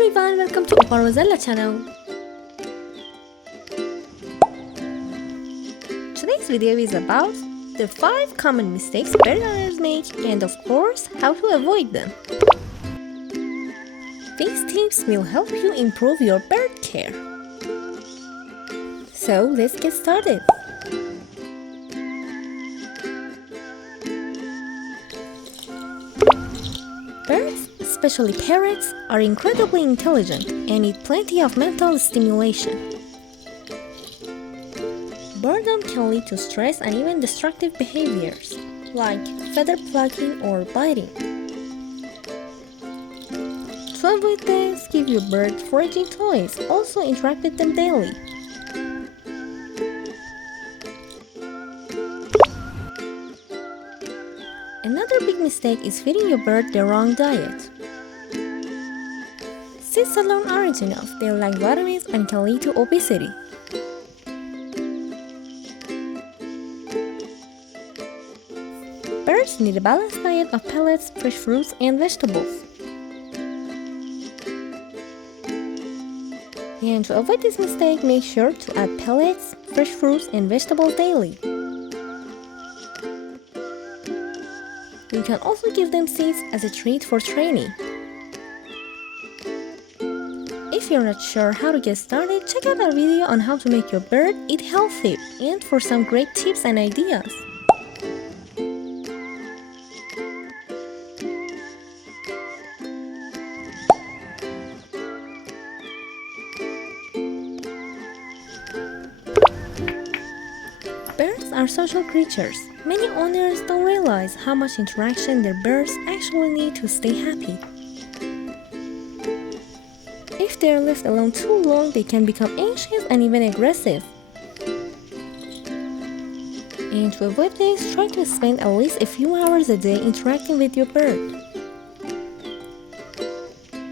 everyone, welcome to Opal Rosella channel. Today's video is about the 5 common mistakes bird owners make and of course how to avoid them. These tips will help you improve your bird care. So let's get started. Birds, especially parrots, are incredibly intelligent and need plenty of mental stimulation. Boredom can lead to stress and even destructive behaviors, like feather plucking or biting. To avoid this, give your bird foraging toys. Also interact with them daily. Another big mistake is feeding your bird the wrong diet. Seeds alone aren't enough. They lack vitamins and can lead to obesity. Birds need a balanced diet of pellets, fresh fruits, and vegetables. And to avoid this mistake, make sure to add pellets, fresh fruits, and vegetables daily. You can also give them seeds as a treat for training. If you're not sure how to get started, check out our video on how to make your bird eat healthy and for some great tips and ideas. Birds are social creatures. Many owners don't realize how much interaction their birds actually need to stay happy. If they are left alone too long, they can become anxious and even aggressive. And to avoid this, try to spend at least a few hours a day interacting with your bird.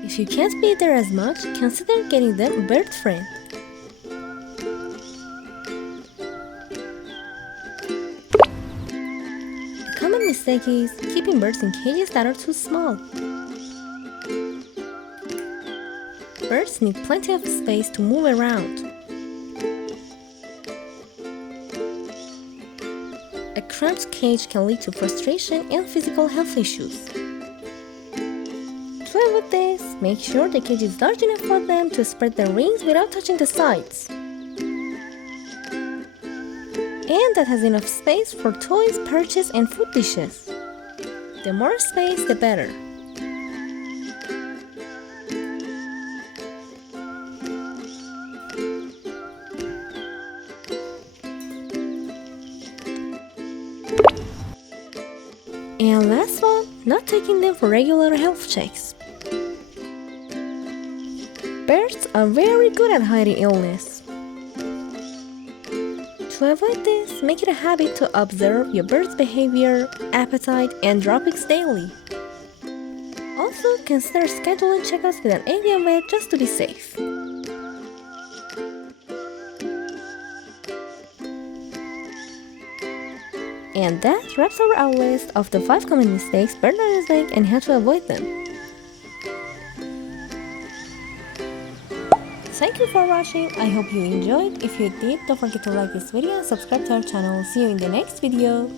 If you can't be there as much, consider getting them a bird friend. A common mistake is keeping birds in cages that are too small. Birds need plenty of space to move around. A cramped cage can lead to frustration and physical health issues. To avoid this, make sure the cage is large enough for them to spread their wings without touching the sides. And that has enough space for toys, perches, and food dishes. The more space, the better. And last one, not taking them for regular health checks. Birds are very good at hiding illness. To avoid this, make it a habit to observe your bird's behavior, appetite, and droppings daily. Also, consider scheduling checkups with an avian vet just to be safe. And that wraps up our list of the 5 common mistakes bird owners make and how to avoid them. Thank you for watching. I hope you enjoyed. If you did, don't forget to like this video and subscribe to our channel. See you in the next video.